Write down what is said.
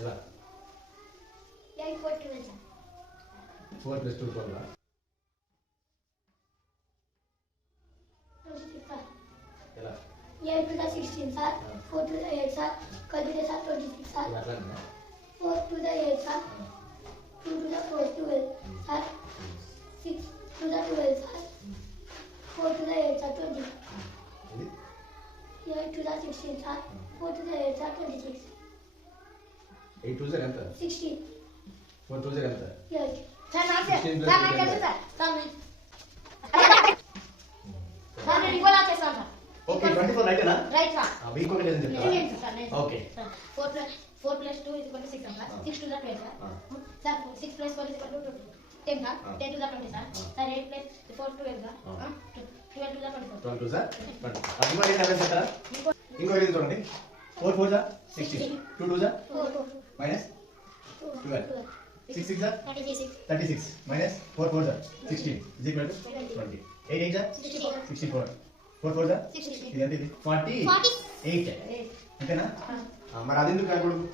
ఎలా 8 4 12 సార్ 4 + 2 12 ఎలా 8 to the 16 sir, 4 to the 8 sir, calculate sir 26 sir, 4 to the 8 sir, 2 to the 4 12 sir, 6 to the 12 sir, 4 to the 8 sir 20, 8 to the 16 sir, 4 to the 8 sir 26, 8 2 ఎంత 16, 4 2 ఎంత 8. Sir, not sir. 16 Sir, not plus sir. 8 Come in. Sir, నేను ఇంకోలా చేస్తాను sir. Okay 24 రైటేనా right sir. ఇంకొకటి ఏదైనా చెప్తారా నేను సార్ నేను. Okay 4 plus 2 is equal to 6 sir. 6 to the 12 sir. Sir 6 plus 4 is equal to 10 sir. 10 to the 20 sir. Sir 8 plus 4 12 sir. 12 to the 24. 12 sir 20 అది మరి ఏదైనా చెప్తారా ఇంకొకటి ఏదైనా చూడండి 4 4 sir 16 2 2 sir 4 minus 12 6 6 sir 36, 36 minus 4 4 sir 16 is equal to 20 8 8 sir 64 4 4 sir 64, ఇది ఎంత ఇది 48 అంతేనా మరి అది ఎందుకు కాకూడదు